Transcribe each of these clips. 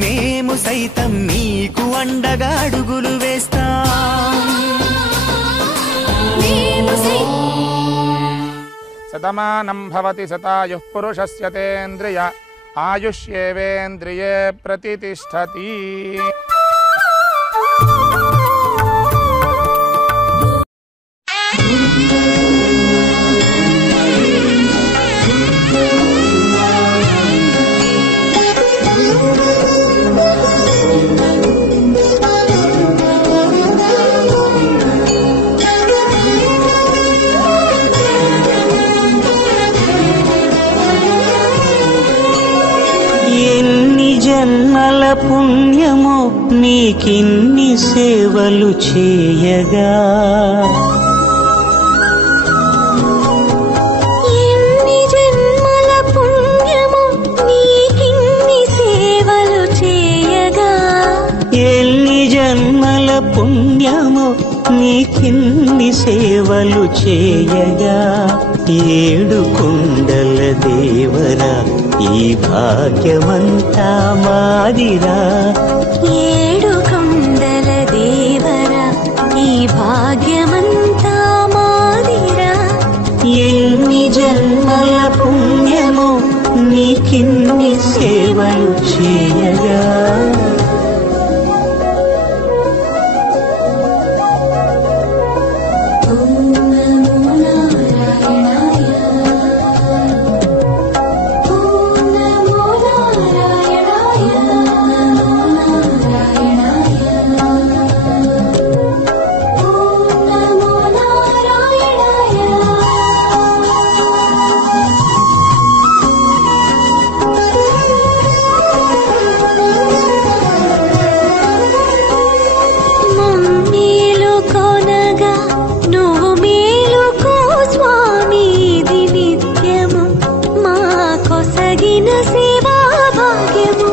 మేము సైతం నీకు అండగా అడుగులు వేస్తాం. శతమానం భవతి శతాయుః పురుషస్య తేంద్రియ ఆయుష్యేవేంద్రియే ప్రతిష్టతి. జన్మల పుణ్యమో నీకిన్ని సేవలు చేయగా, ఎన్ని జన్మల పుణ్యమో నీకిన్ని సేవలు చేయగా, ఎన్ని జన్మల పుణ్యమో నీకిన్ని సేవలు చేయగా, ఏడు కొండల దేవరా ఈ భాగ్యమంతా మాదిరా, ఏడు కొండల దేవరా ఈ భాగ్యమంతా మాదిరా, ఎన్ని జన్మల పుణ్యమో నీకిన్ని సేవలు చేయగా.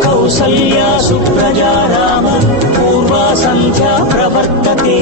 కౌసల్యా సుప్రజా రామ పూర్వా సంధ్యా ప్రవర్తతే.